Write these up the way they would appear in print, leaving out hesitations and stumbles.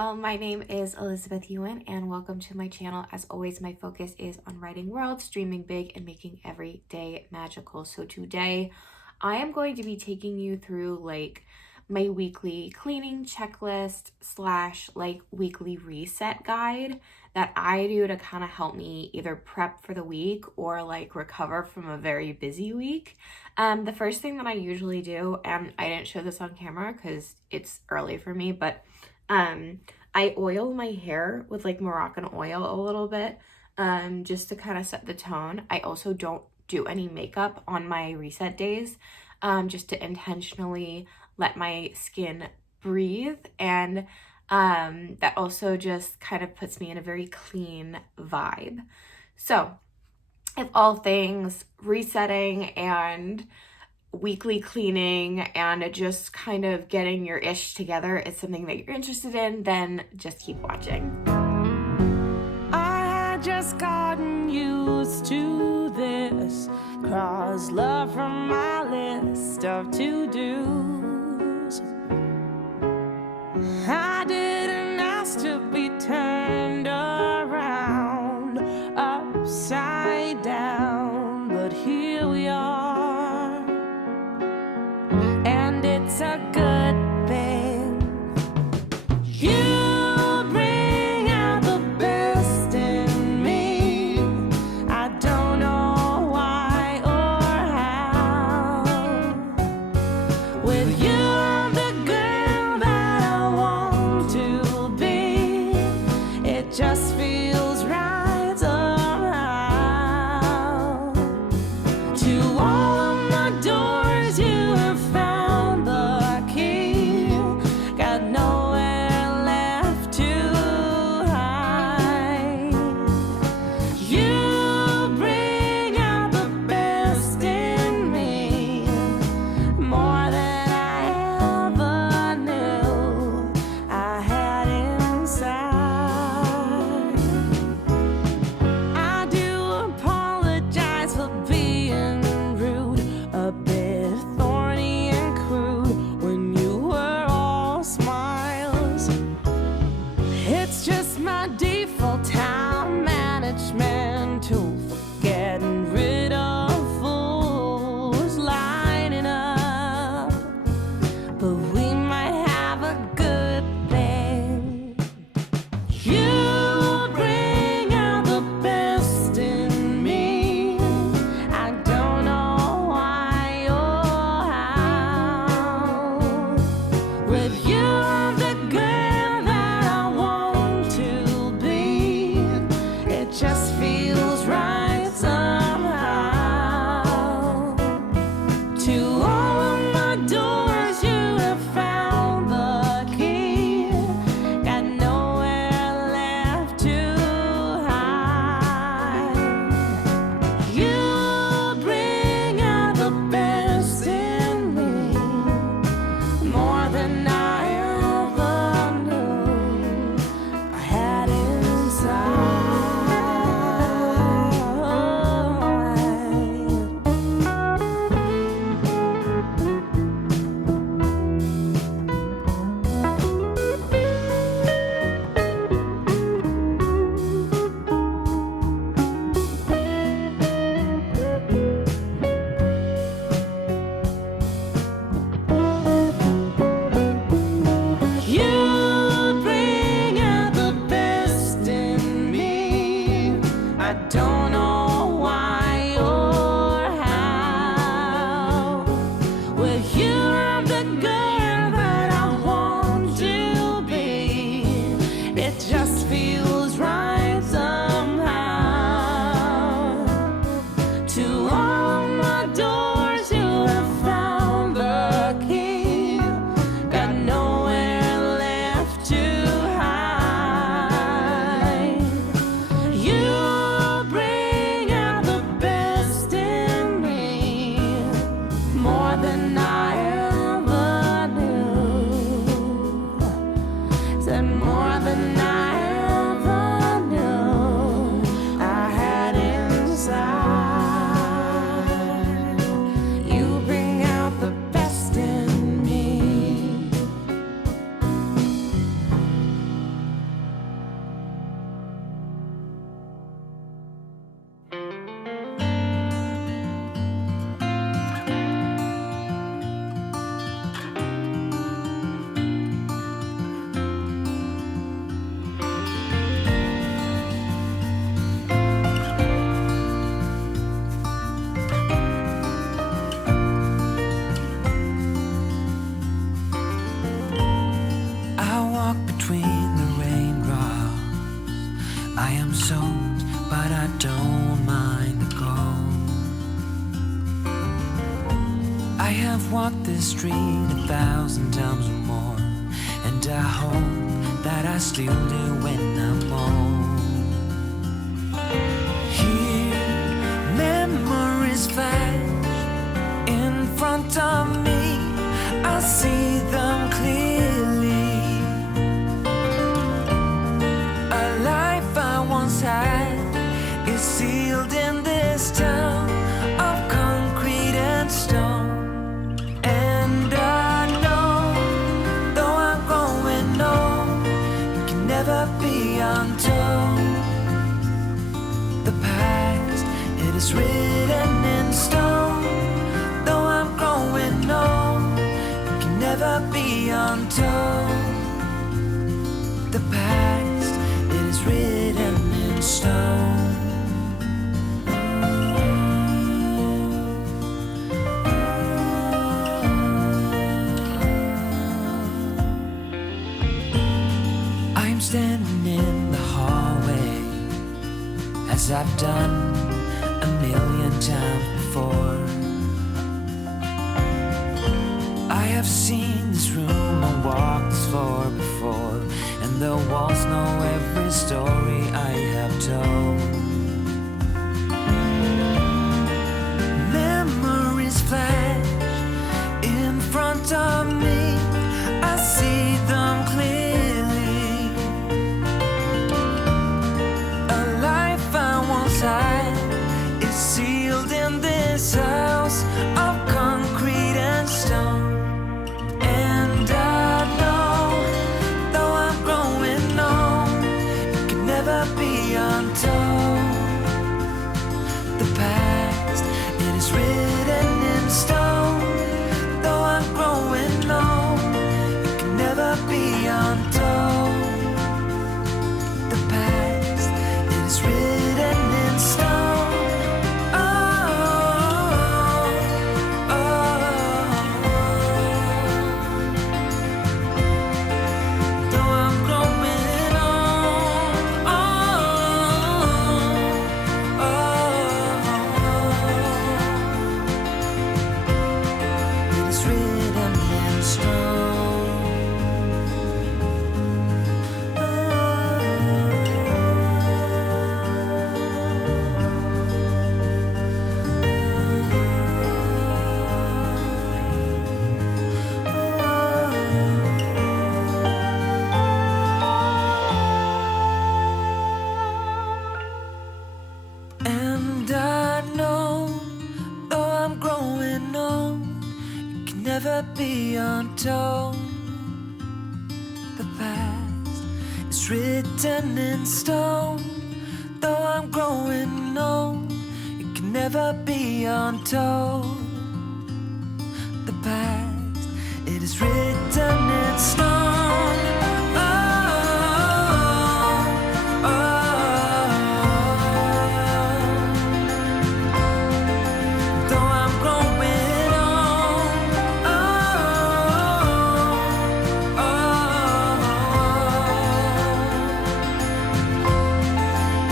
y'all, my name is Elizabeth Ewan and welcome to my channel. As always, my focus is on writing worlds, dreaming big, and making every day magical. So today I am going to be taking you through like my weekly cleaning checklist slash like weekly reset guide that I do to kind of help me either prep for the week or like recover from a very busy week. The first thing that I usually do, and I didn't show this on camera because it's early for me, but I oil my hair with like Moroccan oil a little bit, just to kind of set the tone. I also don't do any makeup on my reset days, just to intentionally let my skin breathe. And that also just kind of puts me in a very clean vibe. So if all things resetting and weekly cleaning and just kind of getting your ish together is something that you're interested in, then just keep watching. I had just gotten used to this, crossed love from my list of to-dos. I didn't ask to be turned around, upside down, but here we are. And it's a good thing. You bring out the best in me. I don't know why or how. With you, I'm the girl that I want to be. It just feels right somehow. To all of my doors, you have found the key. I have walked this street 1,000 times or more, and I hope that I still do when I'm home. Here, memories flash in front of me. I see them clearly. A life I once had is sealed in this town of concrete and stone. And I know, though I'm growing old, it can never be untold. The past, it is written in stone. Though I'm growing old, it can never be untold. The past, it is written in stone. I'm standing in the hallway, as I've done 1,000,000 times before. I have seen this room and walked this floor before, and the walls know every story I have told. Memories flash in front of me. I see them clearly. A life I once had is sealed in this house of concrete and stone. And I know, though I'm growing old, it can never be untold. The past, it is written in stone. Though I'm growing old, it can never be untold. The past, it is written in stone. Though I'm growing old, it is written in stone. And I know, though I'm growing old, it can never be untold. The past is written in stone. Though I'm growing old, it can never be untold. The past, it is written in stone. Though I'm growing old,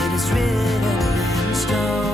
it is written in stone.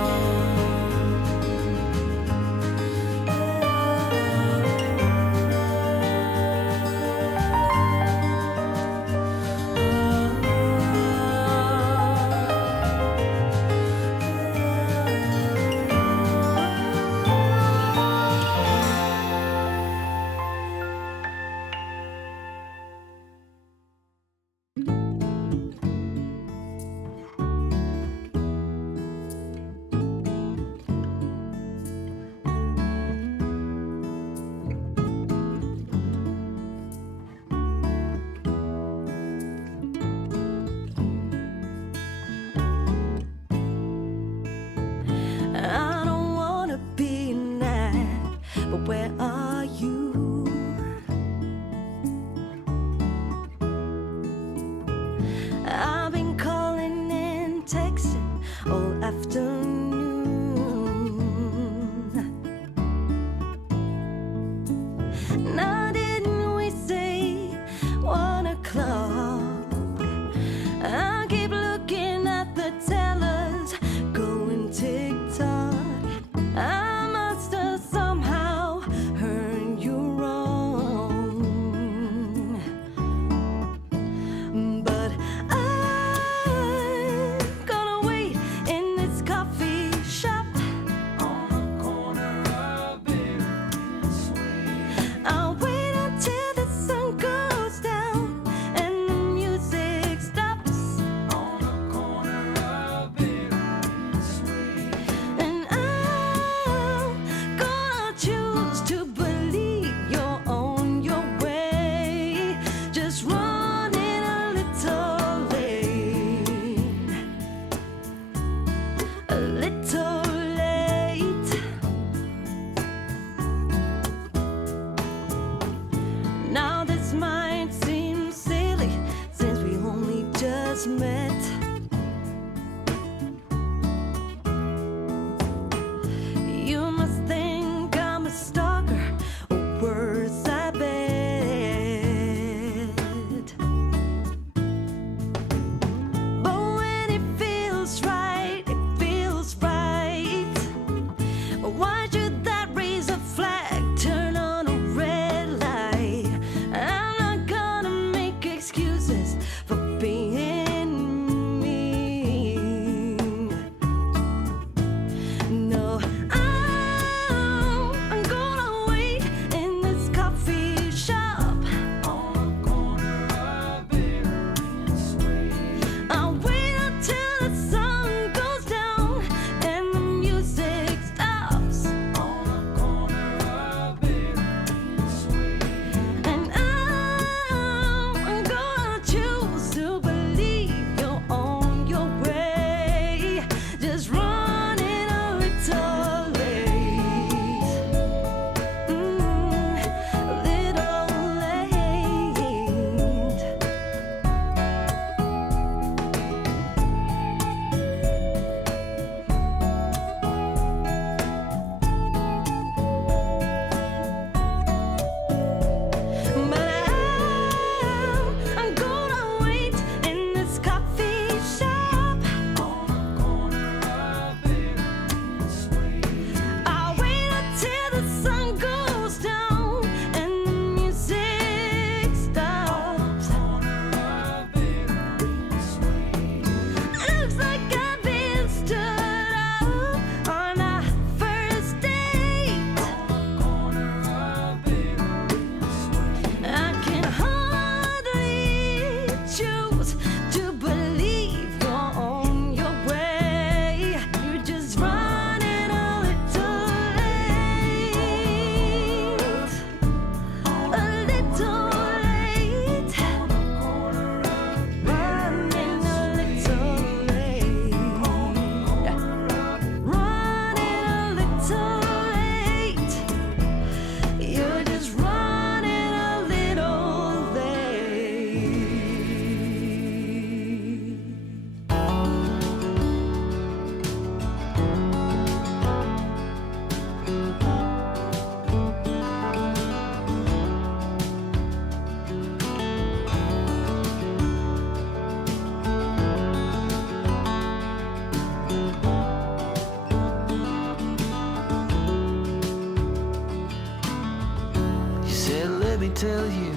me tell you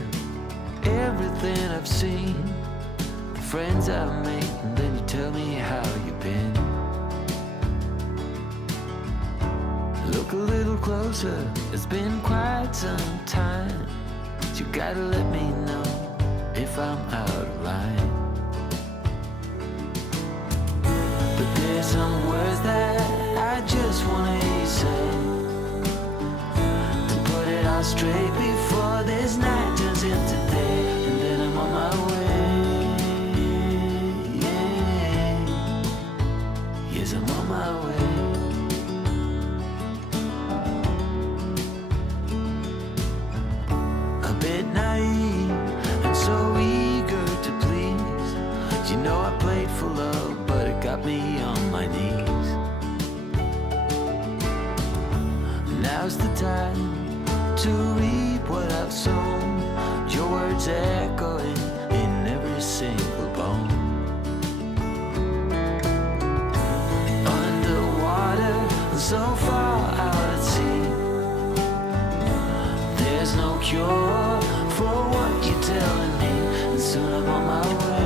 everything I've seen, the friends I've made, and then you tell me how you've been. Look a little closer, it's been quite some time. You gotta let me know if I'm out of line. But there's some words that I just wanna hear you say, to put it all straight before this night turns into day, and then I'm on my way. Yeah. Yes, I'm on my way. A bit naive and so eager to please. You know I played for love, but it got me on my knees. Now's the time to reap what I've sown. Your words echoing in every single bone. Underwater, so far out at sea, there's no cure for what you're telling me, and soon I'm on my way.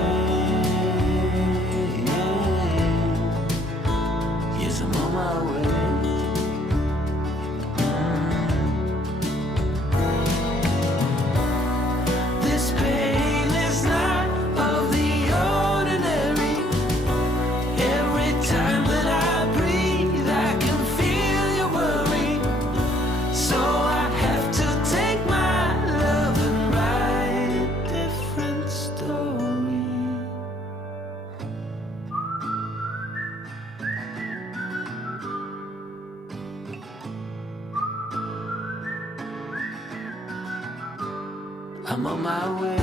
Yes, I'm on my way. This pain is not of the ordinary. Every time that I breathe, I can feel your worry. So I have to take my love and write a different story. I'm on my way.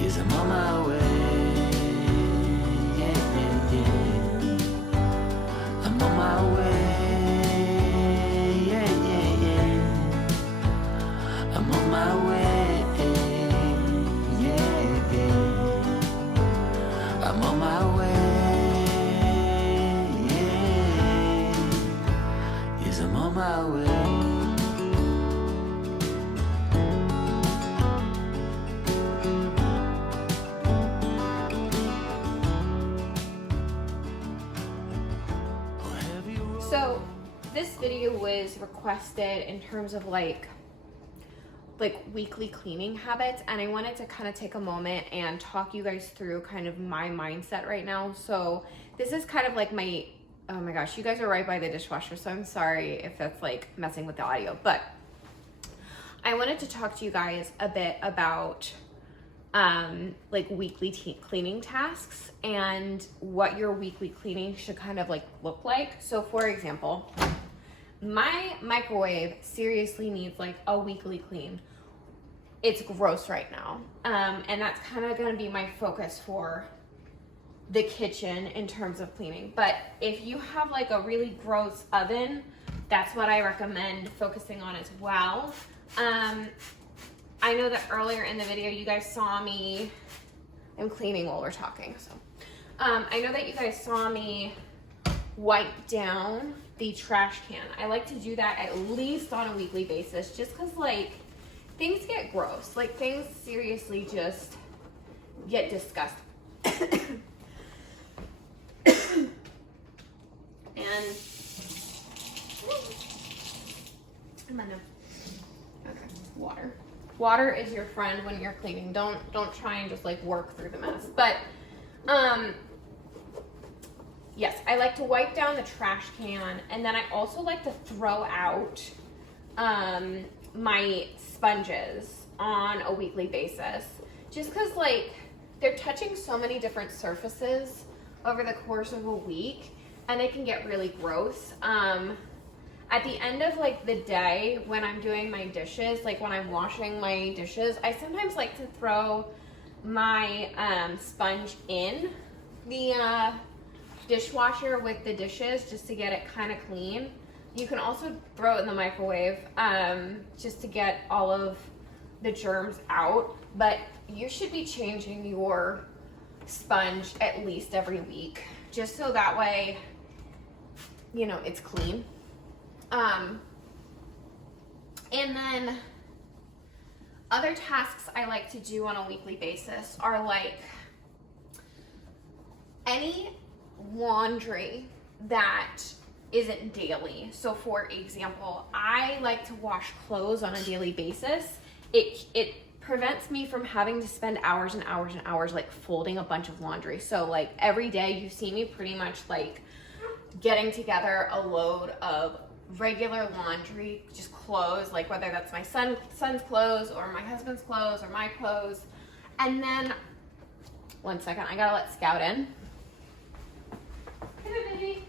Yes, I'm on my way. I'm on my way. I'm on my way. I'm on my way. Yes, I'm on my way. So this video was requested in terms of like weekly cleaning habits, and I wanted to kind of take a moment and talk you guys through kind of my mindset right now. So this is kind of like my, oh my gosh, you guys are right by the dishwasher, so I'm sorry if that's like messing with the audio, but I wanted to talk to you guys a bit about like weekly cleaning tasks and what your weekly cleaning should kind of like look like. So for example, my microwave seriously needs like a weekly clean. It's gross right now. And that's kind of going to be my focus for the kitchen in terms of cleaning. But if you have like a really gross oven, that's what I recommend focusing on as well. I know that earlier in the video, you guys saw me, I'm cleaning while we're talking. So, I know that you guys saw me wipe down the trash can. I like to do that at least on a weekly basis, just cause like things get gross. Like things seriously just get disgusting. And okay, water. Water is your friend when you're cleaning. Don't try and just like work through the mess. But yes, I like to wipe down the trash can, and then I also like to throw out my sponges on a weekly basis, just because like they're touching so many different surfaces over the course of a week, and it can get really gross. At the end of like the day when I'm doing my dishes, like when I'm washing my dishes, I sometimes like to throw my sponge in the dishwasher with the dishes just to get it kind of clean. You can also throw it in the microwave just to get all of the germs out, but you should be changing your sponge at least every week, just so that way, you know, it's clean. And then other tasks I like to do on a weekly basis are like any laundry that isn't daily. So for example, I like to wash clothes on a daily basis. It prevents me from having to spend hours and hours and hours like folding a bunch of laundry. So like every day you see me pretty much like getting together a load of regular laundry, just clothes, like whether that's my son's clothes or my husband's clothes or my clothes. And then, one second, I gotta let Scout in. Come here, baby.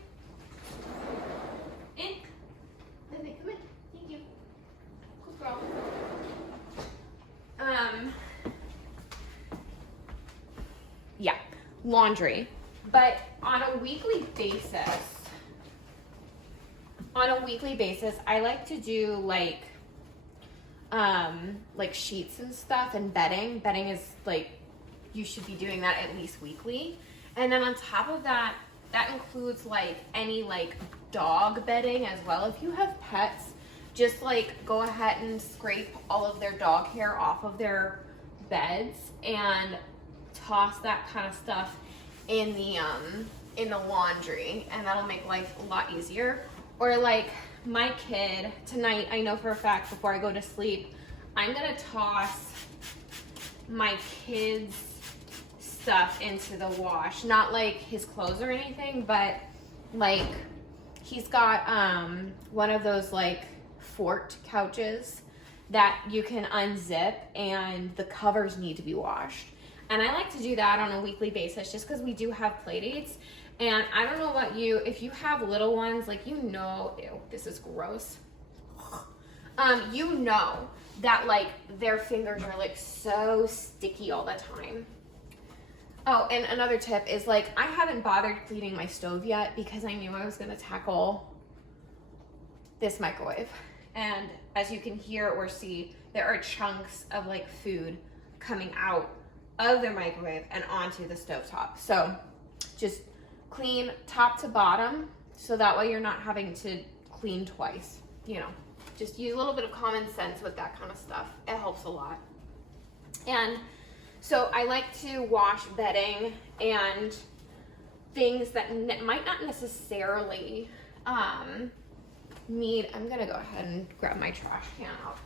In. Baby, come in. Thank you. Good girl. Yeah, laundry. But on a weekly basis, I like to do like sheets and stuff and bedding. Bedding is like, you should be doing that at least weekly. And then on top of that, that includes like any like dog bedding as well. If you have pets, just like go ahead and scrape all of their dog hair off of their beds and toss that kind of stuff in the laundry, and that'll make life a lot easier. Or like my kid tonight, I know for a fact before I go to sleep, I'm gonna toss my kid's stuff into the wash. Not like his clothes or anything, but like he's got one of those like fort couches that you can unzip and the covers need to be washed. And I like to do that on a weekly basis just because we do have play dates. And I don't know about you, if you have little ones, like, you know, ew, this is gross. You know that like their fingers are like so sticky all the time. Oh, and another tip is like, I haven't bothered cleaning my stove yet because I knew I was gonna tackle this microwave. And as you can hear or see, there are chunks of like food coming out of the microwave and onto the stovetop. So just clean top to bottom so that way you're not having to clean twice. You know, just use a little bit of common sense with that kind of stuff. It helps a lot. And so I like to wash bedding and things that might not necessarily need, I'm gonna go ahead and grab my trash can out.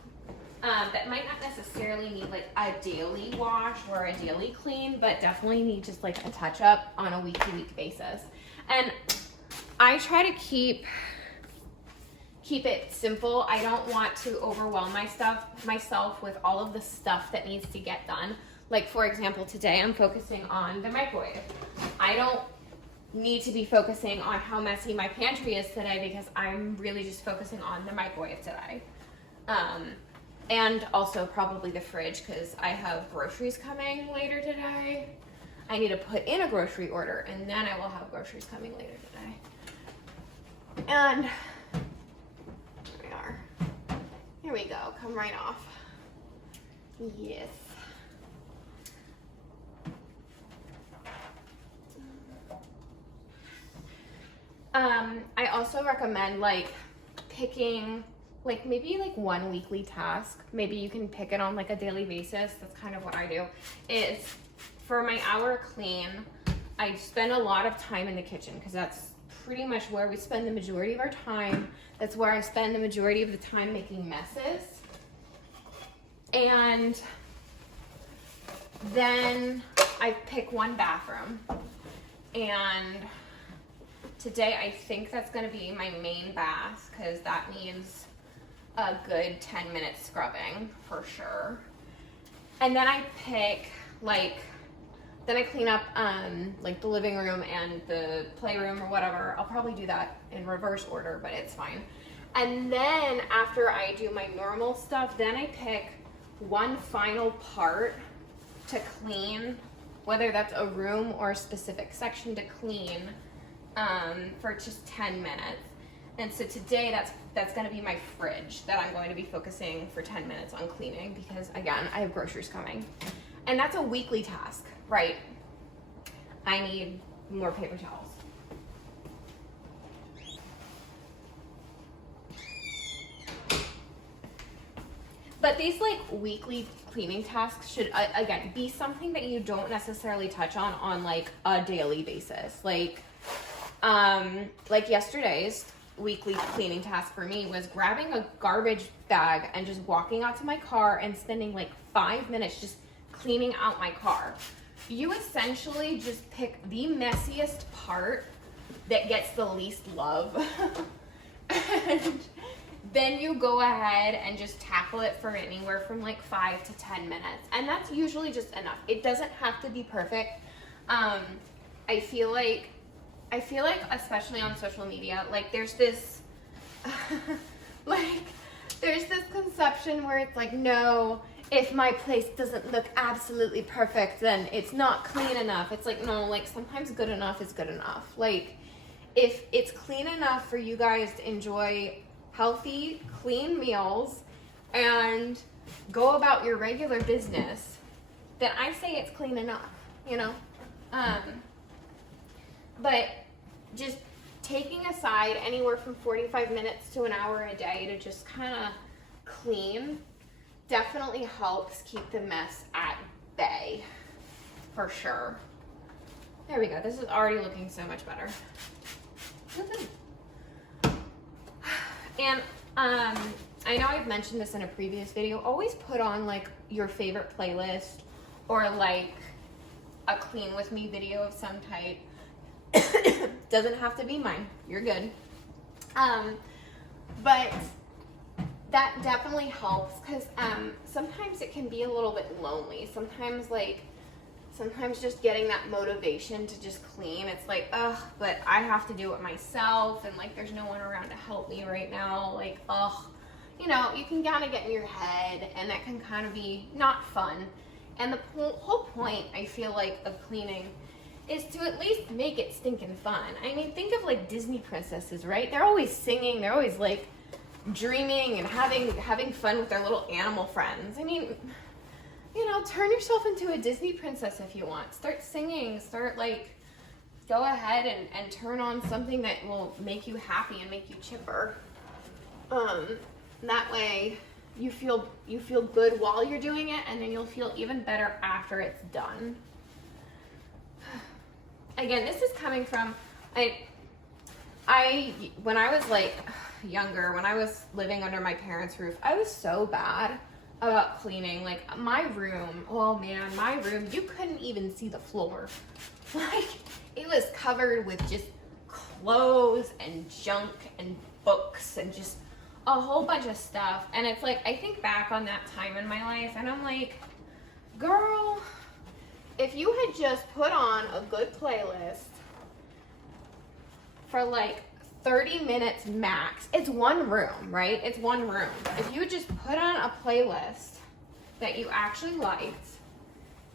That might not necessarily need like a daily wash or a daily clean, but definitely need just like a touch up on a week to week basis. And I try to keep it simple. I don't want to overwhelm myself with all of the stuff that needs to get done. Like for example, today I'm focusing on the microwave. I don't need to be focusing on how messy my pantry is today because I'm really just focusing on the microwave today. And also probably the fridge because I have groceries coming later today. I need to put in a grocery order and then I will have groceries coming later today. And here we are. Here we go, come right off. Yes. I also recommend like picking like maybe like one weekly task. Maybe you can pick it on like a daily basis. That's kind of what I do. Is for my hour clean, I spend a lot of time in the kitchen because that's pretty much where we spend the majority of our time. That's where I spend the majority of the time making messes. And then I pick one bathroom. And today I think that's gonna be my main bath because that needs a good 10 minutes scrubbing for sure. And then I pick then I clean up like the living room and the playroom or whatever. I'll probably do that in reverse order, but it's fine. And then after I do my normal stuff, then I pick one final part to clean, whether that's a room or a specific section to clean for just 10 minutes. And so today that's gonna be my fridge that I'm going to be focusing for 10 minutes on cleaning because again, I have groceries coming. And that's a weekly task, right? I need more paper towels. But these like weekly cleaning tasks should again be something that you don't necessarily touch on like a daily basis. Like yesterday's weekly cleaning task for me was grabbing a garbage bag and just walking out to my car and spending like 5 minutes just cleaning out my car. You essentially just pick the messiest part that gets the least love and then you go ahead and just tackle it for anywhere from like 5 to 10 minutes, and that's usually just enough. It doesn't have to be perfect. I feel like especially on social media, like there's this there's this conception where it's like, no, if my place doesn't look absolutely perfect, then it's not clean enough. It's like, no, like sometimes good enough is good enough. Like if it's clean enough for you guys to enjoy healthy, clean meals and go about your regular business, then I say it's clean enough, you know? But just taking aside anywhere from 45 minutes to an hour a day to just kind of clean definitely helps keep the mess at bay, for sure. There we go. This is already looking so much better. And I know I've mentioned this in a previous video. Always put on like your favorite playlist or like a clean with me video of some type. Doesn't have to be mine. You're good. But that definitely helps because sometimes it can be a little bit lonely. Sometimes just getting that motivation to just clean, it's like, ugh, but I have to do it myself, and like there's no one around to help me right now. Like, ugh, you know, you can kind of get in your head, and that can kind of be not fun. And the whole point, I feel like, of cleaning is to at least make it stinking fun. I mean, think of like Disney princesses, right? They're always singing, they're always like dreaming and having fun with their little animal friends. I mean, you know, turn yourself into a Disney princess if you want. Start singing, go ahead and turn on something that will make you happy and make you chipper. That way you feel good while you're doing it, and then you'll feel even better after it's done. Again, this is coming from, when I was like younger, when I was living under my parents' roof, I was so bad about cleaning. Like my room, oh man, my room, you couldn't even see the floor. Like it was covered with just clothes and junk and books and just a whole bunch of stuff. And it's like, I think back on that time in my life and I'm like, girl, if you had just put on a good playlist for like 30 minutes max, it's one room, right? It's one room. If you just put on a playlist that you actually liked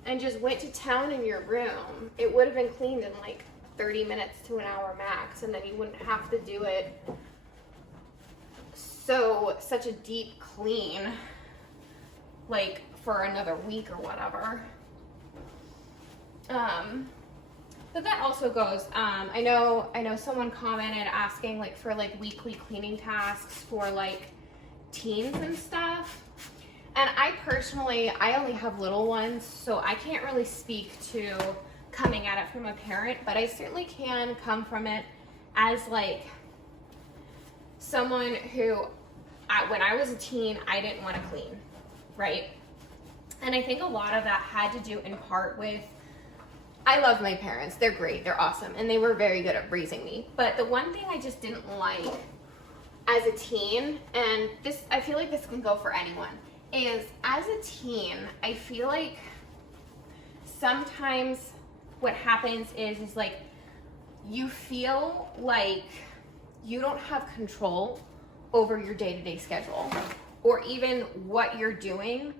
and just went to town in your room, it would have been cleaned in like 30 minutes to an hour max, and then you wouldn't have to do it such a deep clean like for another week or whatever. But that also goes, I know someone commented asking like for like weekly cleaning tasks for like teens and stuff. And I personally, I only have little ones, so I can't really speak to coming at it from a parent, but I certainly can come from it as like someone who, when I was a teen, I didn't want to clean, right? And I think a lot of that had to do in part with, I love my parents. They're great. They're awesome. And they were very good at raising me. But the one thing I just didn't like as a teen, and this, I feel like this can go for anyone, is as a teen, I feel like sometimes what happens is like you feel like you don't have control over your day-to-day schedule or even what you're doing,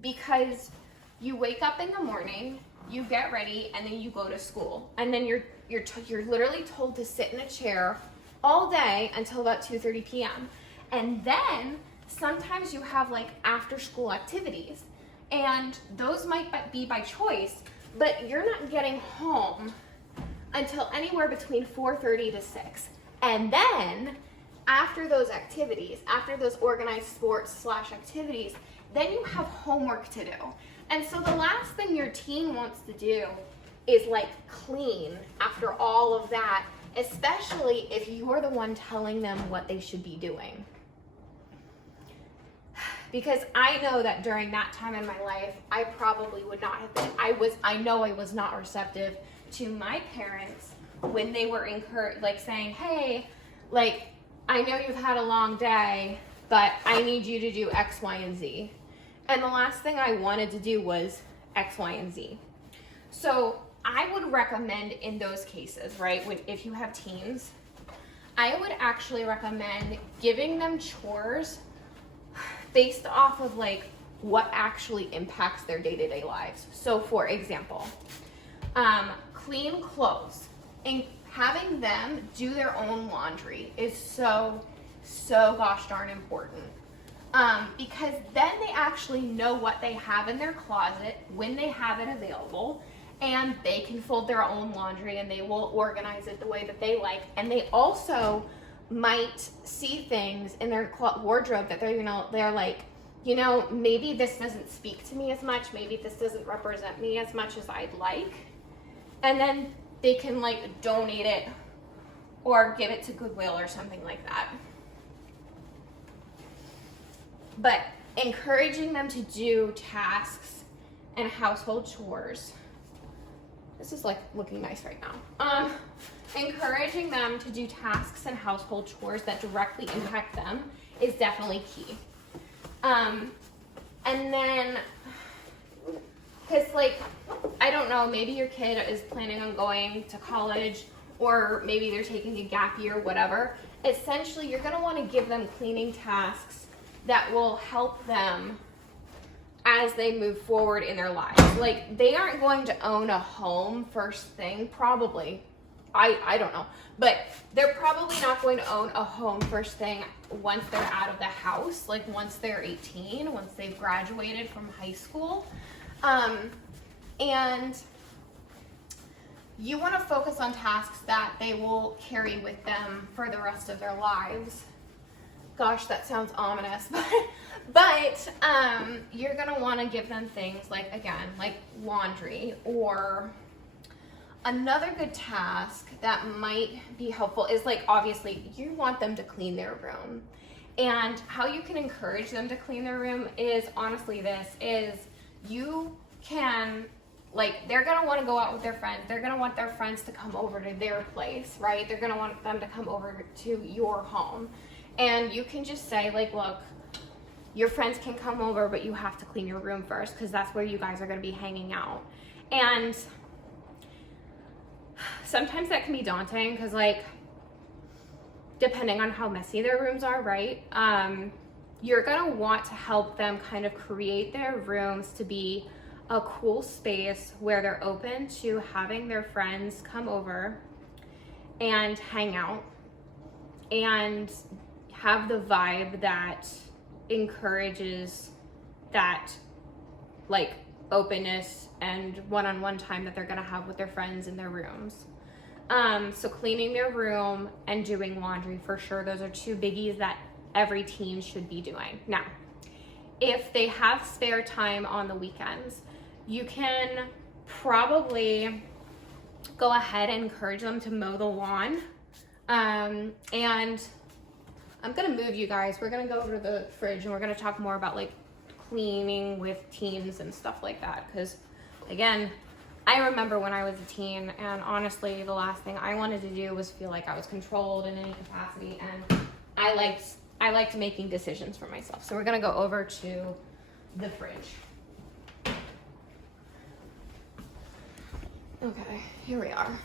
because you wake up in the morning, you get ready, and then you go to school, and then you're literally told to sit in a chair all day until about 2:30 p.m. And then sometimes you have like after school activities, and those might be by choice, but you're not getting home until anywhere between 4:30 to 6. And then after those activities, after those organized sports / activities, then you have homework to do. And so the last thing your teen wants to do is like clean after all of that, especially if you're the one telling them what they should be doing. Because I know that during that time in my life, I probably would not have been, I know I was not receptive to my parents when they were like saying, hey, like, I know you've had a long day, but I need you to do X, Y, and Z. And the last thing I wanted to do was X, Y, and Z. So I would recommend in those cases, right, if you have teens, I would actually recommend giving them chores based off of like what actually impacts their day-to-day lives. So for example, clean clothes and having them do their own laundry is so gosh darn important. Because then they actually know what they have in their closet when they have it available, and they can fold their own laundry and they will organize it the way that they like. And they also might see things in their wardrobe that they're like, you know, maybe this doesn't speak to me as much, maybe this doesn't represent me as much as I'd like. And then they can like donate it or give it to Goodwill or something like that. But encouraging them to do tasks and household chores. This is like looking nice right now. Encouraging them to do tasks and household chores that directly impact them is definitely key. And then, because like, I don't know, maybe your kid is planning on going to college, or maybe they're taking a gap year, whatever. Essentially, you're gonna wanna give them cleaning tasks that will help them as they move forward in their lives. Like, they aren't going to own a home first thing, probably. I don't know, but they're probably not going to own a home first thing once they're out of the house, like once they're 18, once they've graduated from high school. And you want to focus on tasks that they will carry with them for the rest of their lives. Gosh, that sounds ominous, but you're gonna want to give them things like, again, like laundry. Or another good task that might be helpful is like, obviously you want them to clean their room, and how you can encourage them to clean their room is honestly you can, like, they're gonna want to go out with their friends, they're gonna want their friends to come over to their place, right? They're gonna want them to come over to your home. And you can just say, like, look, your friends can come over, but you have to clean your room first, because that's where you guys are going to be hanging out. And sometimes that can be daunting, because, like, depending on how messy their rooms are, right? You're going to want to help them kind of create their rooms to be a cool space where they're open to having their friends come over and hang out and have the vibe that encourages that, like, openness and one-on-one time that they're gonna have with their friends in their rooms. So cleaning their room and doing laundry, for sure, those are two biggies that every teen should be doing. Now, if they have spare time on the weekends, you can probably go ahead and encourage them to mow the lawn. And I'm gonna move you guys. We're gonna go over to the fridge and we're gonna talk more about like cleaning with teens and stuff like that. Because again, I remember when I was a teen, and honestly, the last thing I wanted to do was feel like I was controlled in any capacity, and I liked making decisions for myself. So we're gonna go over to the fridge. Okay, here we are.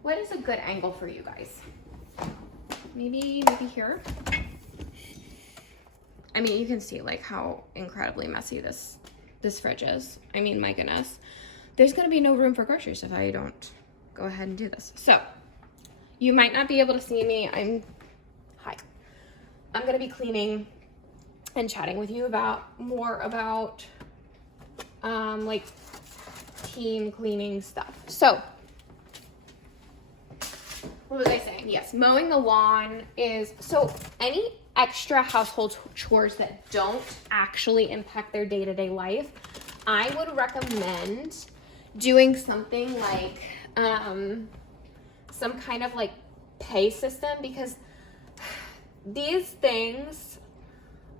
What is a good angle for you guys? Maybe here. I mean, you can see like how incredibly messy this fridge is. I mean, my goodness. There's gonna be no room for groceries if I don't go ahead and do this. So, you might not be able to see me. I'm gonna be cleaning and chatting with you more about like teen cleaning stuff. So, what was I saying? Yes, mowing the lawn is, so any extra household chores that don't actually impact their day-to-day life, I would recommend doing something like some kind of like pay system, because these things,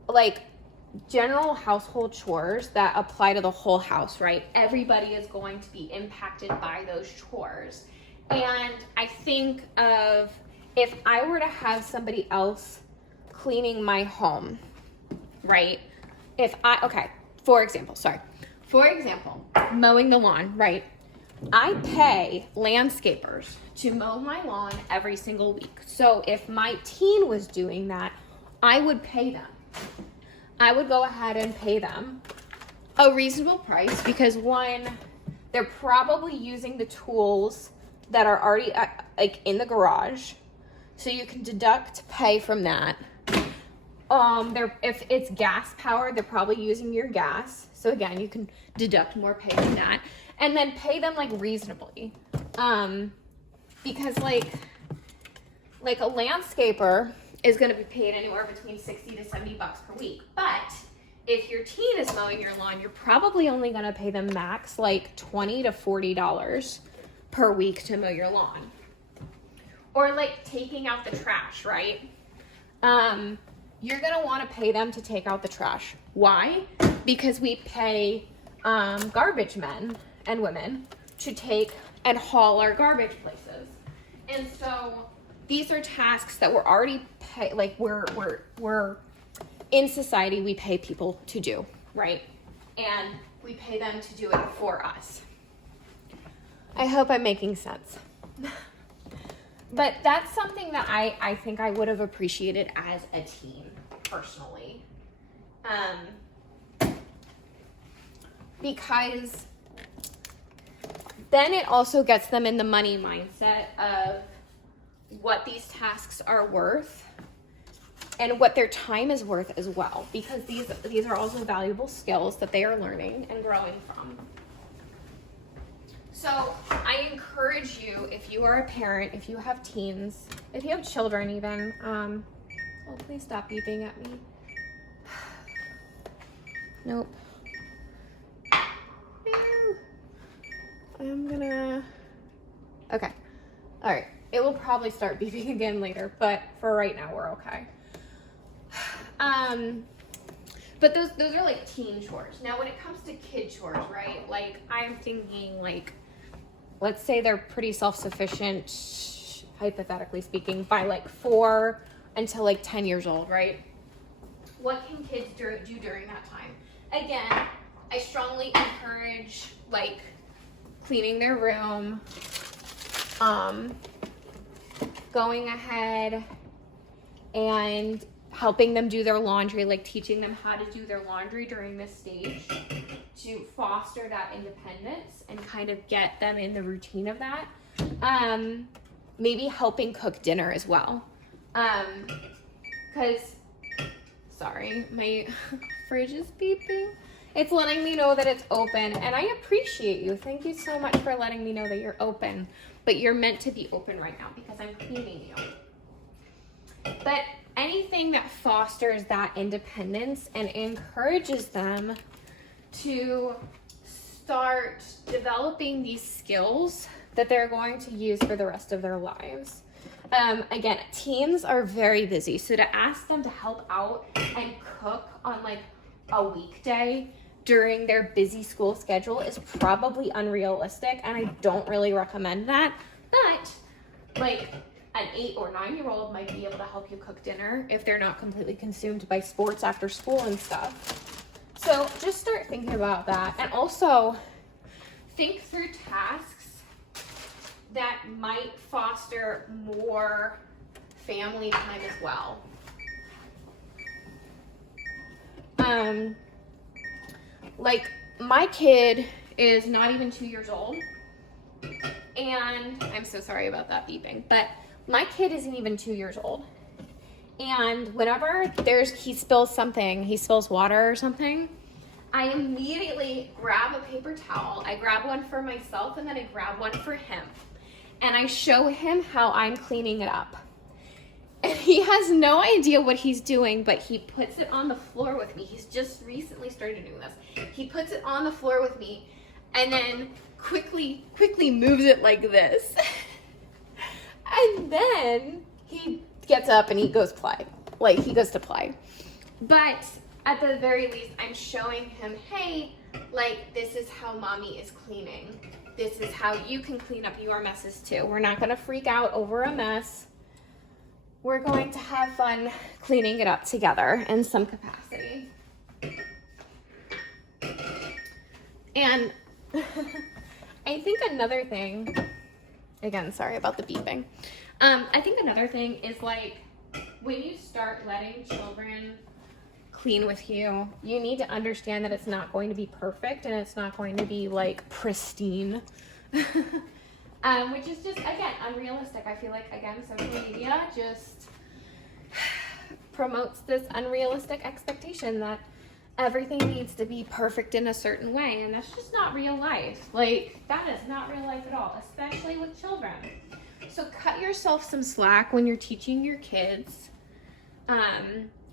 like general household chores that apply to the whole house, right? Everybody is going to be impacted by those chores. And I think of, if I were to have somebody else cleaning my home, right? For example, mowing the lawn, right? I pay landscapers to mow my lawn every single week. So if my teen was doing that, I would pay them. I would go ahead and pay them a reasonable price, because one, they're probably using the tools that are already like in the garage, so you can deduct pay from that. If it's gas powered, they're probably using your gas, so again, you can deduct more pay from that, and then pay them like reasonably, because like a landscaper is going to be paid anywhere between $60 to $70 per week. But if your teen is mowing your lawn, you're probably only going to pay them max like $20 to $40 per week to mow your lawn. Or like taking out the trash, right? You're going to want to pay them to take out the trash. Why? Because we pay garbage men and women to take and haul our garbage places. And so these are tasks that we're already like we're in society, we pay people to do, right? And we pay them to do it for us. I hope I'm making sense. But that's something that I think I would have appreciated as a teen, personally. Because then it also gets them in the money mindset of what these tasks are worth and what their time is worth as well, because these are also valuable skills that they are learning and growing from. So I encourage you, if you are a parent, if you have teens, if you have children even, oh, please stop beeping at me. Nope. I'm gonna, okay, all right. It will probably start beeping again later, but for right now, we're okay. But those are like teen chores. Now, when it comes to kid chores, right? Like, I'm thinking like, let's say they're pretty self-sufficient, hypothetically speaking, by like 4 until like 10 years old, right? What can kids do during that time? Again, I strongly encourage like cleaning their room, going ahead and helping them do their laundry, like teaching them how to do their laundry during this stage to foster that independence and kind of get them in the routine of that. Maybe helping cook dinner as well. Because, sorry, my fridge is beeping. It's letting me know that it's open, and I appreciate you. Thank you so much for letting me know that you're open. But you're meant to be open right now because I'm cleaning you. But anything that fosters that independence and encourages them to start developing these skills that they're going to use for the rest of their lives. Again, teens are very busy, so to ask them to help out and cook on like a weekday during their busy school schedule is probably unrealistic, and I don't really recommend that. But like an 8 or 9-year-old might be able to help you cook dinner if they're not completely consumed by sports after school and stuff. So just start thinking about that, and also think through tasks that might foster more family time as well. Like my kid is not even 2 years old, and I'm so sorry about that beeping, but my kid isn't even 2 years old. And whenever he spills something, he spills water or something, I immediately grab a paper towel. I grab one for myself, and then I grab one for him. and I show him how I'm cleaning it up. And he has no idea what he's doing, but he puts it on the floor with me. He's just recently started doing this. He puts it on the floor with me and then quickly moves it like this. And then he gets up and he goes play. Like, he goes to play. But at the very least, I'm showing him, hey, like, this is how mommy is cleaning. This is how you can clean up your messes too. We're not going to freak out over a mess. We're going to have fun cleaning it up together in some capacity. And I think another thing, again, sorry about the beeping. I think another thing is, like, when you start letting children clean with you, you need to understand that it's not going to be perfect and it's not going to be, like, pristine. Which is just, again, unrealistic. I feel like, again, social media just promotes this unrealistic expectation that everything needs to be perfect in a certain way, and that's just not real life. Like, that is not real life at all, especially with children. So cut yourself some slack when you're teaching your kids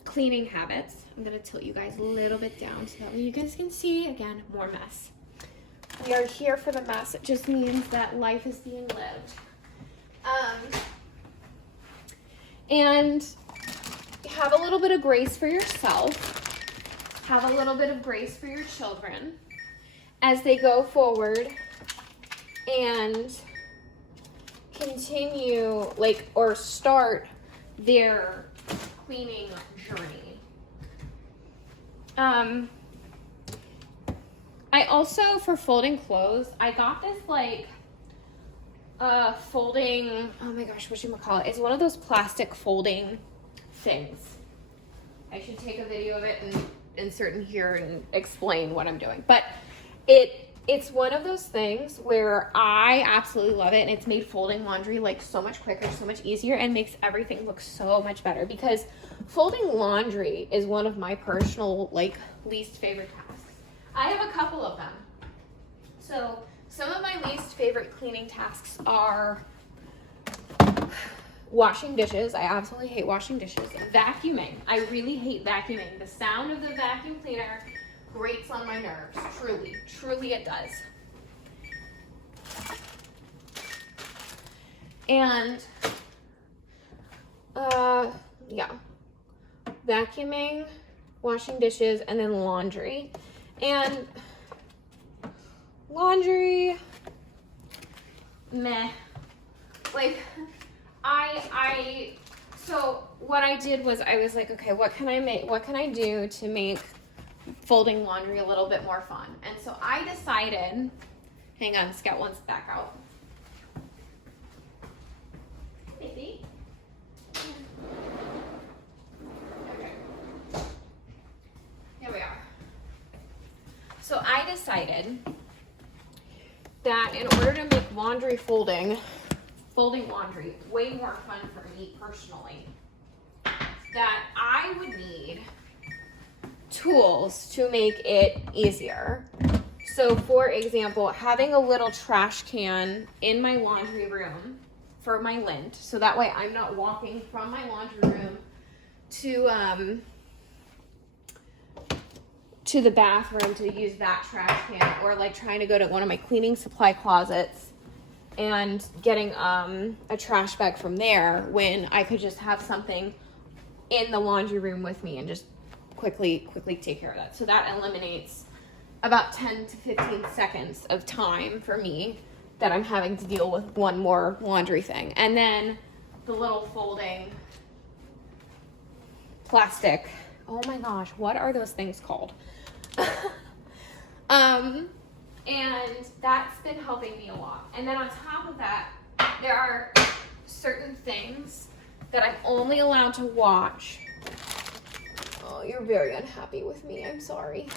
cleaning habits. I'm going to tilt you guys a little bit down so that way you guys can see, again, more mess. We are here for the mess. It just means that life is being lived. And have a little bit of grace for yourself. Have a little bit of grace for your children as they go forward and continue, like, or start their cleaning journey. I also, for folding clothes, I got this, like, folding, oh my gosh, whatchamacallit? It's one of those plastic folding things. I should take a video of it and insert in here and explain what I'm doing. But it's one of those things where I absolutely love it, and it's made folding laundry, like, so much quicker, so much easier, and makes everything look so much better, because folding laundry is one of my personal, like, least favorite tasks. I have a couple of them. So some of my least favorite cleaning tasks are washing dishes. I absolutely hate washing dishes. Vacuuming. I really hate vacuuming. The sound of the vacuum cleaner grates on my nerves. Truly it does. And yeah, vacuuming, washing dishes, and then laundry. And laundry, meh. Like, so what I did was I was like, okay, what can I do to make folding laundry a little bit more fun? And so I decided, hang on, Scout wants back out. Maybe. Okay. Here we are. So I decided that in order to make folding laundry way more fun for me personally, that I would need tools to make it easier. So for example, having a little trash can in my laundry room for my lint, so that way I'm not walking from my laundry room to the bathroom to use that trash can, or like trying to go to one of my cleaning supply closets and getting a trash bag from there, when I could just have something in the laundry room with me and just quickly take care of that. So that eliminates about 10 to 15 seconds of time for me that I'm having to deal with one more laundry thing. And then the little folding plastic, oh my gosh, what are those things called? And that's been helping me a lot. And then on top of that, there are certain things that I'm only allowed to watch. Oh, you're very unhappy with me. I'm sorry.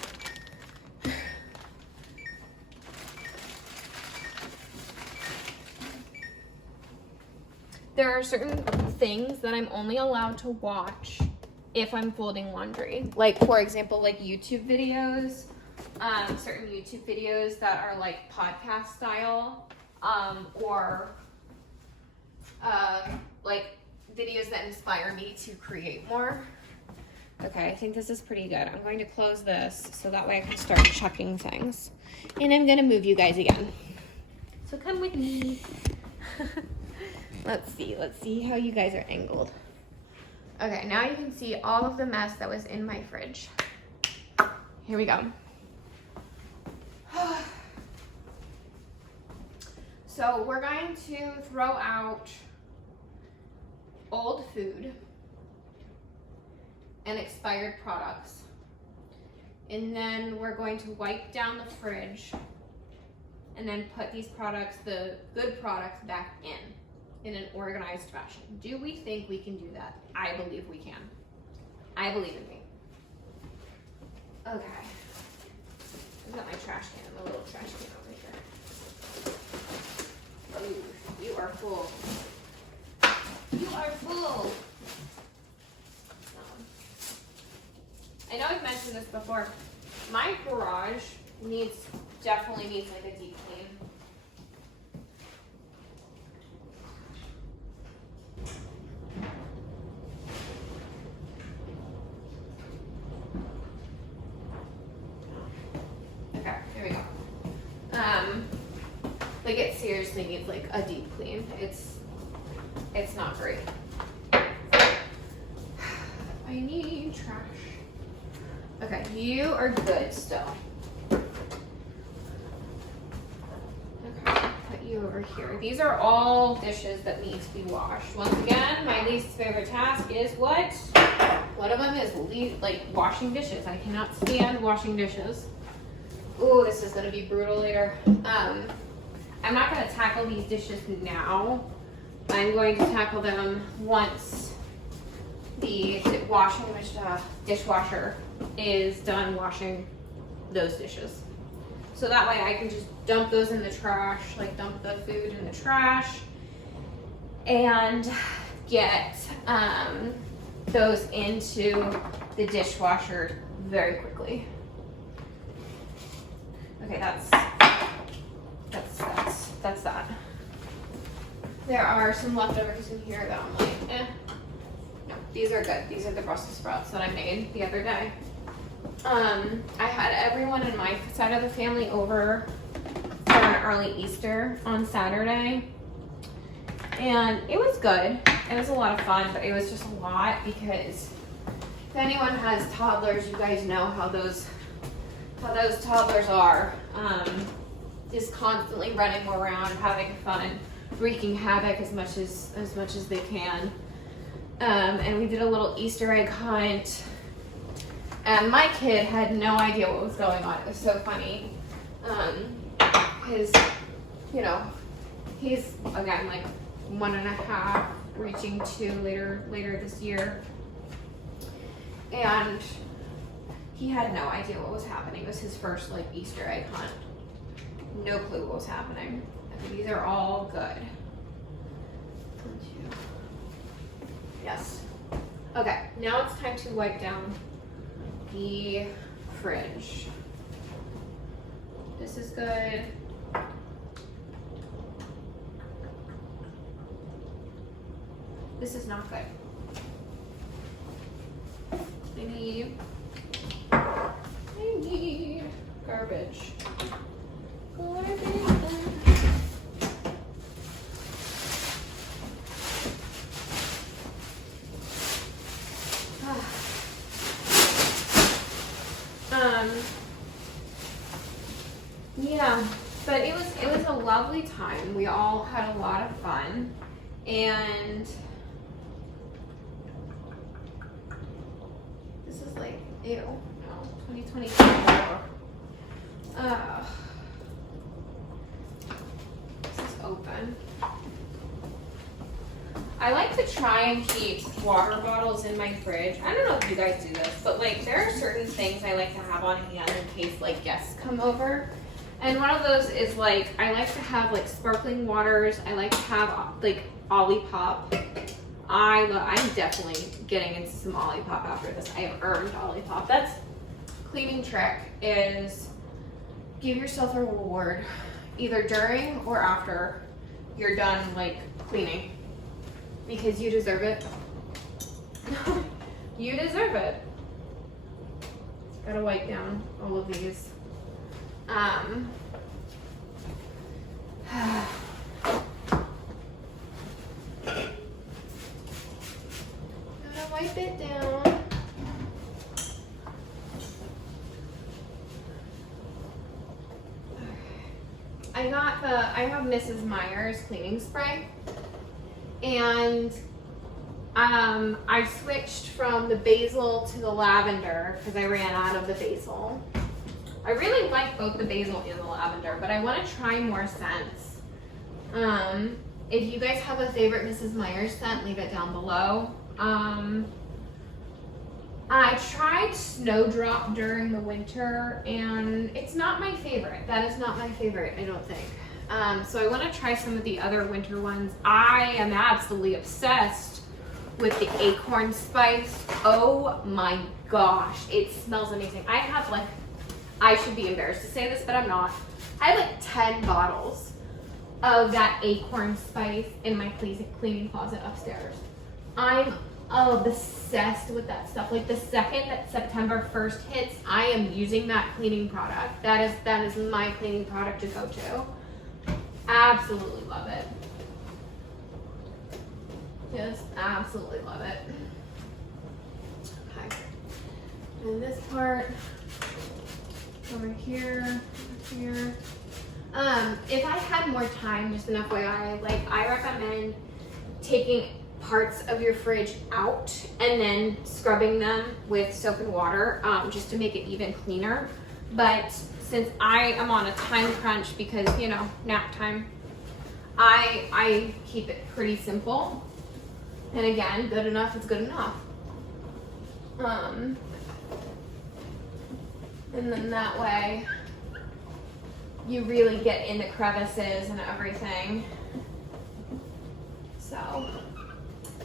There are certain things that I'm only allowed to watch if I'm folding laundry. Like, for example, like YouTube videos, certain YouTube videos that are like podcast style, or like videos that inspire me to create more. Okay, I think this is pretty good. I'm going to close this so that way I can start checking things. And I'm gonna move you guys again. So come with me. Let's see how you guys are angled. Okay, now you can see all of the mess that was in my fridge. Here we go. So we're going to throw out old food and expired products. And then we're going to wipe down the fridge and then put these products, the good products, back in an organized fashion. Do we think we can do that? I believe we can. I believe in me. Okay. I've got my trash can, the little trash can over here. Oh, you are full. You are full. I know I've mentioned this before. My garage definitely needs like a deep clean. Okay, here we go. Like it seriously needs like a deep clean. It's not great. I need trash. Okay, you are good still. Okay, put you over here. These are all dishes that need to be washed. Once again, my least favorite task is what? One of them is like washing dishes. I cannot stand washing dishes. Ooh, this is gonna be brutal later. I'm not gonna tackle these dishes now. I'm going to tackle them once the dishwasher is done washing those dishes. So that way I can just dump those in the trash, like dump the food in the trash and get those into the dishwasher very quickly. Okay, that's that. There are some leftovers in here that I'm like, eh. No, these are good. These are the Brussels sprouts that I made the other day. I had everyone in my side of the family over for an early Easter on Saturday. And it was good. It was a lot of fun, but it was just a lot because if anyone has toddlers, you guys know how those toddlers are. Just constantly running around, having fun, wreaking havoc as much as they can. And we did a little Easter egg hunt. And my kid had no idea what was going on. It was so funny. His, you know, he's again like 1.5, reaching 2 later this year. And he had no idea what was happening. It was his first like Easter egg hunt. No clue what was happening. Okay, these are all good. 1, 2. Yes. Okay, now it's time to wipe down the fridge. This is good. This is not good. I need garbage. Yeah, but it was a lovely time. We all had a lot of fun, and this is like, ew, no, 2024. This is open. I like to try and keep water bottles in my fridge. I don't know if you guys do this, but like there are certain things I like to have on hand in case like guests come over. And one of those is like, I like to have like sparkling waters. I like to have like Olipop. I'm definitely getting into some Olipop after this. I have earned Olipop. That's cleaning trick is give yourself a reward either during or after you're done like cleaning. because you deserve it. You deserve it. Gotta wipe down all of these. Gotta wipe it down. I have Mrs. Meyer's cleaning spray, and I switched from the basil to the lavender because I ran out of the basil. I really like both the basil and the lavender, but I want to try more scents. If you guys have a favorite Mrs. Meyer's scent, leave it down below. I tried Snowdrop during the winter, and it's not my favorite. That is not my favorite, I don't think. So I want to try some of the other winter ones. I am absolutely obsessed with the acorn spice. Oh my gosh, it smells amazing. I have like, I should be embarrassed to say this, but I'm not. I have like 10 bottles of that acorn spice in my cleaning closet upstairs. I'm obsessed with that stuff. Like the second that September 1st hits, I am using that cleaning product. That is my cleaning product to go to. Absolutely love it. Just absolutely love it. Okay. And this part over here, here. If I had more time, just an FYI, like I recommend taking parts of your fridge out and then scrubbing them with soap and water, just to make it even cleaner. But since I am on a time crunch because, you know, nap time, I keep it pretty simple. And again, good enough is good enough. And then that way you really get into crevices and everything. So,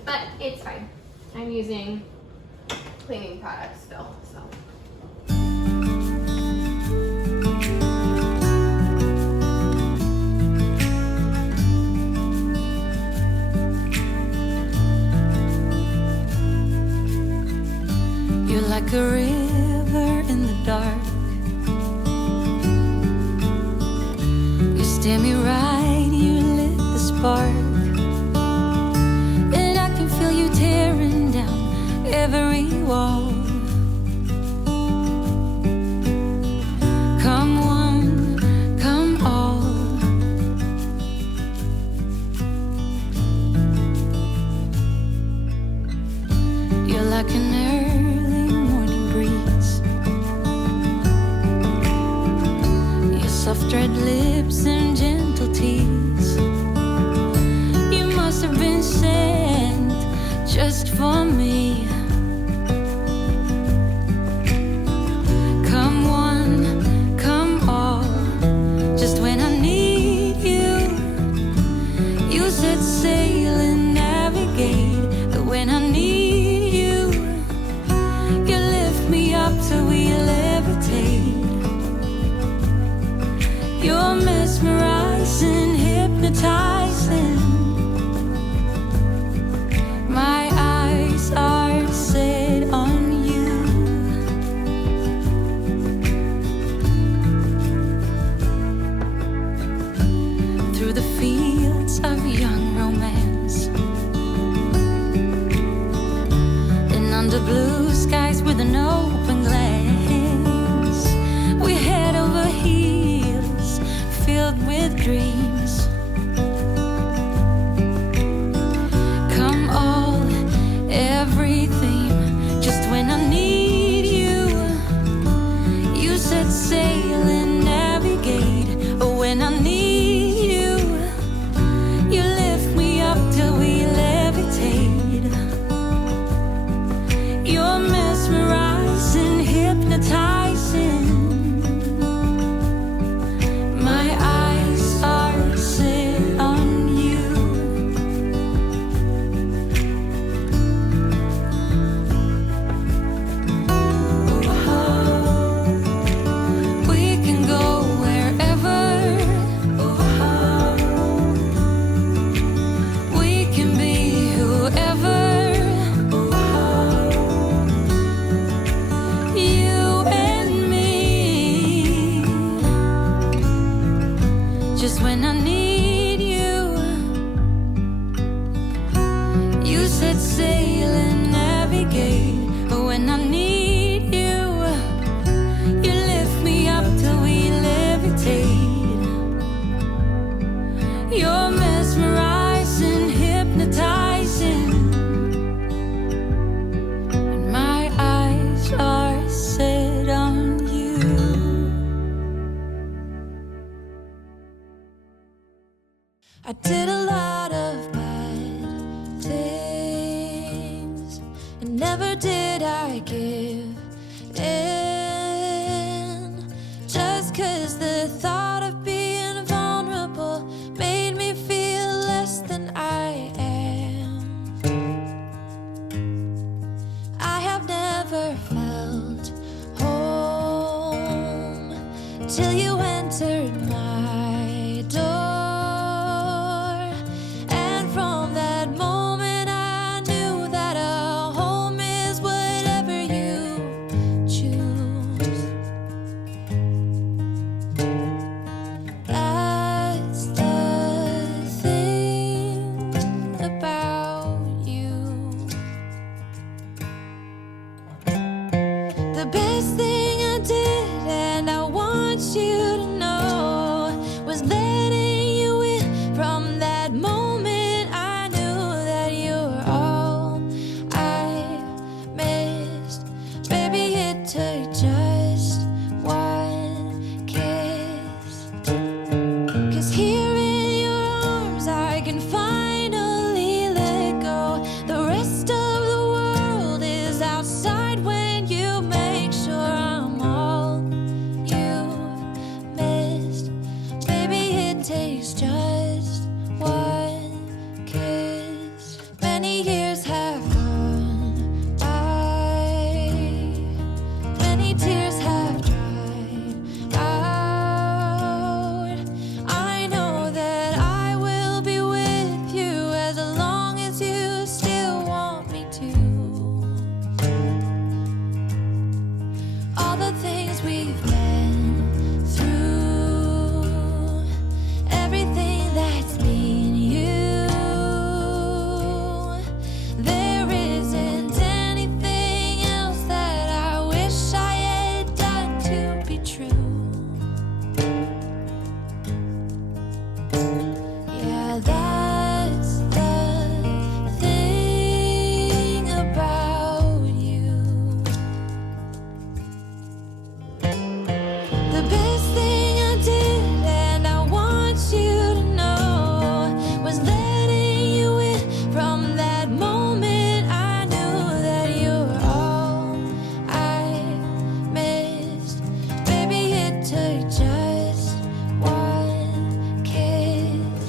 but it's fine. I'm using cleaning products still, so. You're like a river in the dark. You steer me right, you lit the spark. And I can feel you tearing down every wall. Come one, come all. You're like an early morning breeze. Your soft red lips and gentle tease. You must have been sent just for me. Come one, come all. Just when I need you, you set sail and navigate. But when I need you, you lift me up till we levitate. You're mesmerizing, hypnotizing. My eyes are set on you. Through the fields of young romance, and under blue skies with an open glance, we head over heels, filled with dreams. Come all, everything, just when I need you, you set sail and navigate. But when I need you, you lift me up till we levitate. You're mesmerized. set sail and navigate. But when I need you, you lift me up till we levitate. You're mesmerizing, hypnotizing, and my eyes are set on you. I did a lot of bad things, and never did I give in. Just 'cause the thought of being vulnerable made me feel less than I am. I have never felt home till you entered my door. And from that moment I knew that a home is whatever you choose. That's the thing about you. The best thing I did, and I want you to know, was letting you in. From that moment I knew that you were all I missed. Baby, it took just one kiss. 'Cause here in your arms I can finally let go. The rest of the world is outside when you make sure I'm all you've missed. Baby, it takes just one kiss. Many years have gone by, many tears have dried out. I know that I will be with you as long as you still want me to. All the things we've been through, everything that's been you, there isn't anything else that I wish I had done to be true. Yeah, that's the thing about you. The best thing I did, and I want you to know, was letting you in. From that moment I knew that you were all I missed. Baby, it took just one kiss.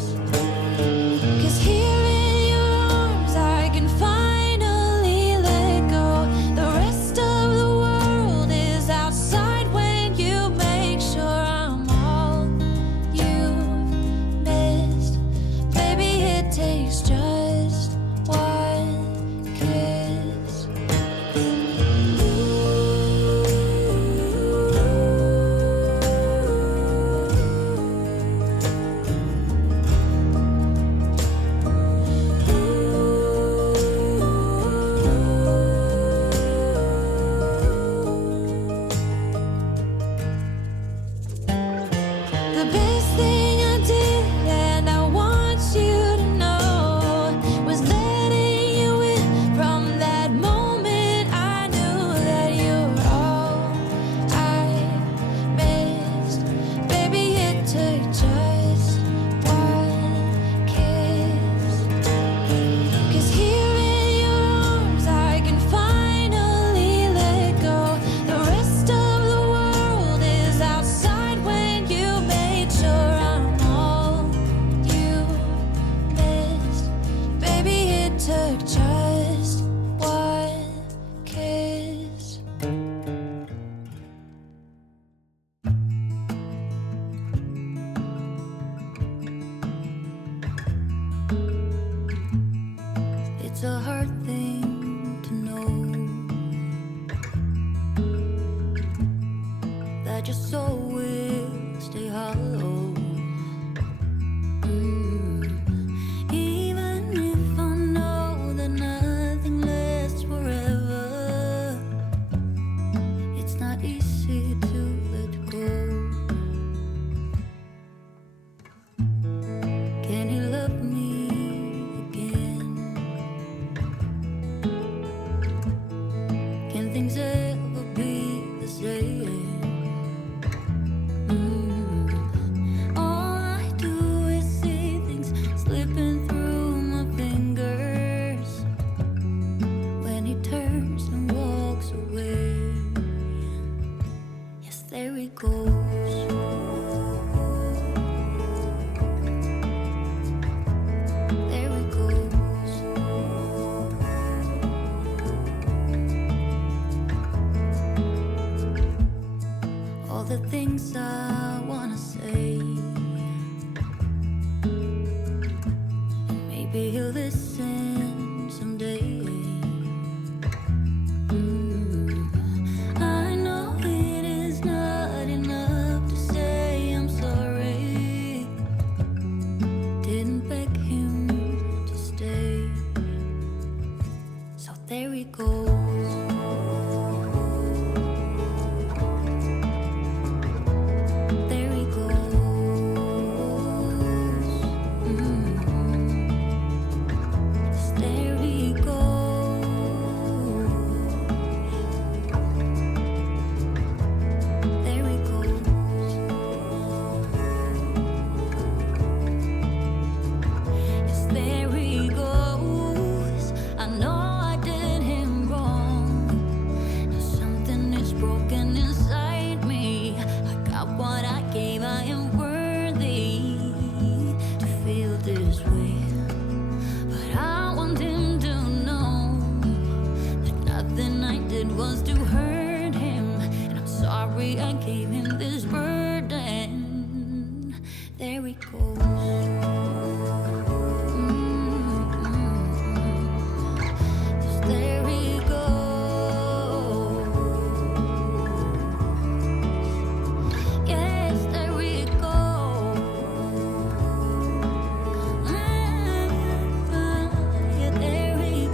feel this in someday. I know it is not enough to say I'm sorry. Didn't beg him to stay, so there he goes. There he goes. Yes, there he goes. There he goes. Yes, there he goes. I know I did him wrong. Now something is broken inside me. I got what I gave. I am worthy to feel this way. But I want him to know that nothing I did was to hurt him. And I'm sorry I gave him this burden. There he goes. Yes, there he goes. Yes, there he goes. Yeah, there he goes.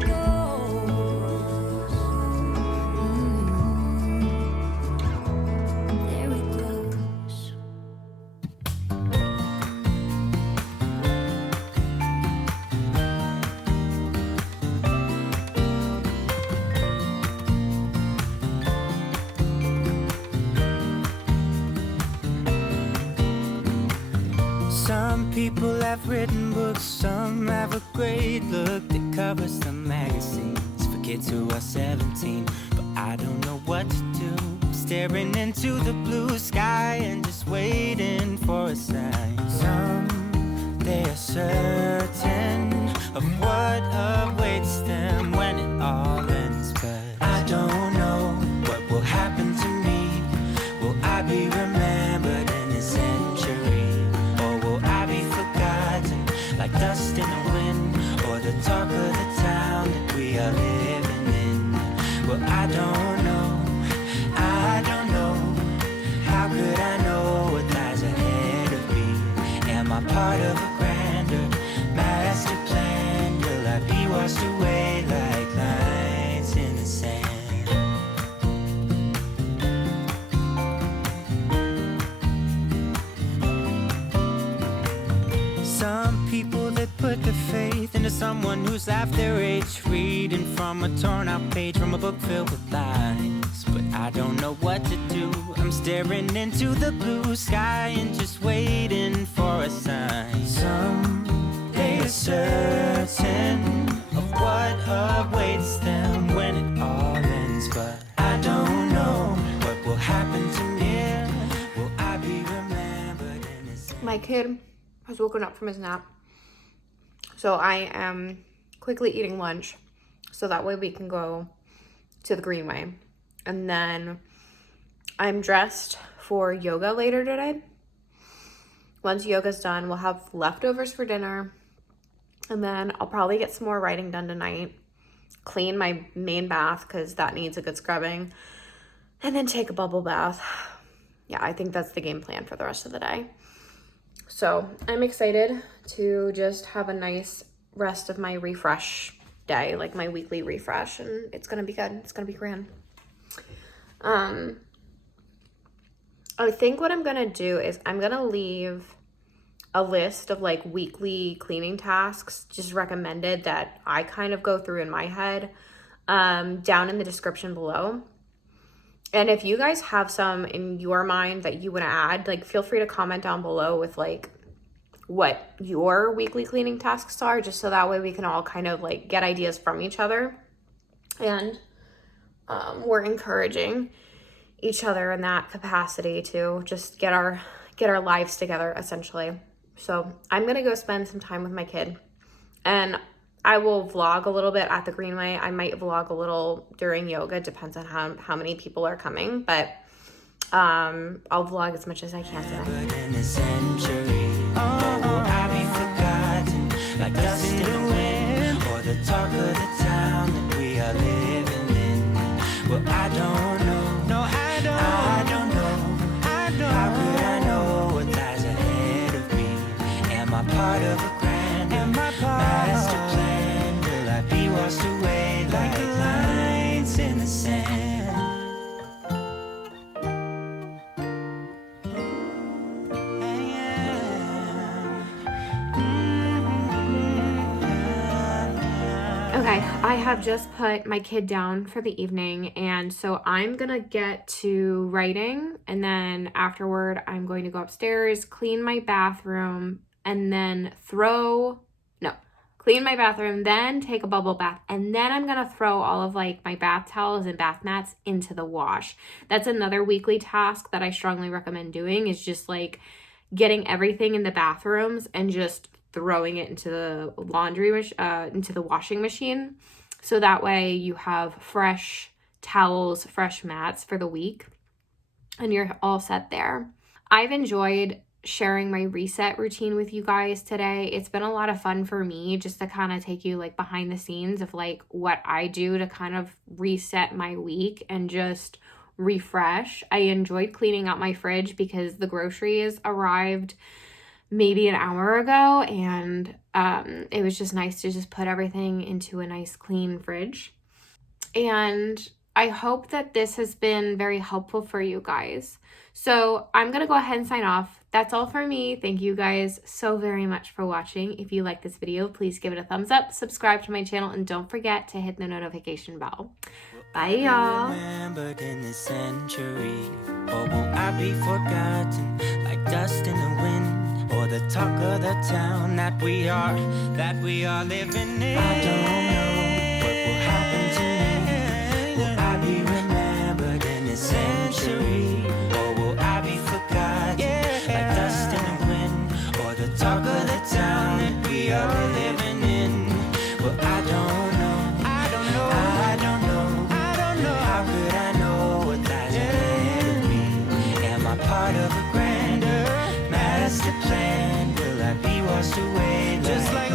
There he goes. Some people have written books, some have a great look that covers some magazines for kids who are 17. But I don't know what to do. I'm staring into the blue sky and just waiting for a sign. Someday are certain of what awaits them when it all ends. But I don't know what will happen to me. Will I be remembered in a century? Or will I be forgotten like dust in the wind? Or the talk of the town that we are living in? Well, I don't know. I don't know. How could I know what lies ahead of me? Am I part of a grander master plan? Will I be washed away like lines in the sand? Some people that put their faith into someone who's half their age, reading from a torn out page from a book filled with lies. But I don't know what to do. I'm staring into the blue sky and just waiting for a sign. Someday are certain of what awaits them when it all ends. But I don't know what will happen to me. Will I be remembered in this? My kid has woken up from his nap, so I am quickly eating lunch so that way we can go to the Greenway. And then I'm dressed for yoga later today. Once yoga's done, we'll have leftovers for dinner, and then I'll probably get some more writing done tonight, clean my main bath because that needs a good scrubbing, and then take a bubble bath. Yeah, I think that's the game plan for the rest of the day. So I'm excited to just have a nice rest of my refresh day, like my weekly refresh, and it's gonna be good. It's gonna be grand. I think what I'm gonna do is I'm gonna leave a list of like weekly cleaning tasks just recommended that I kind of go through in my head down in the description below. And if you guys have some in your mind that you want to add, like feel free to comment down below with like what your weekly cleaning tasks are, just so that way we can all kind of like get ideas from each other. And we're encouraging each other in that capacity to just get our lives together essentially. So I'm gonna go spend some time with my kid, and I will vlog a little bit at the Greenway. I might vlog a little during yoga, depends on how many people are coming, but I'll vlog as much as I can today. Like dust in the wind. the talk of the town that we are living in. Well, I don't know. No, I don't know. How could I know what lies ahead of me? Am I part of a grander master plan? Will I be washed away like lines in the sand? Okay, I have just put my kid down for the evening, and so I'm gonna get to writing, and then afterward I'm going to go upstairs, clean my bathroom, and then clean my bathroom, then take a bubble bath, and then I'm gonna throw all of like my bath towels and bath mats into the wash. That's another weekly task that I strongly recommend doing, is just like getting everything in the bathrooms and just throwing it into the into the washing machine. So that way you have fresh towels, fresh mats for the week, and you're all set there. I've enjoyed sharing my reset routine with you guys today. It's been a lot of fun for me just to kind of take you like behind the scenes of like what I do to kind of reset my week and just refresh. I enjoyed cleaning out my fridge because the groceries arrived maybe an hour ago, and it was just nice to just put everything into a nice clean fridge. And I hope that this has been very helpful for you guys. So I'm gonna go ahead and sign off. That's all for me. Thank you guys so very much for watching. If you like this video, please give it a thumbs up, subscribe to my channel, and don't forget to hit the notification bell. Bye, y'all. Remembered in this century, or will I be forgotten like dust in the wind, or the talk of the town that we are living in? I don't know what will happen to me. Will I be remembered in this century, or will I be forgotten like dust in the wind, or the talk of the town that we are living in? Well, I don't know. How could I know what lies ahead of me? Am I part of a grander master plan? Will I be washed away just like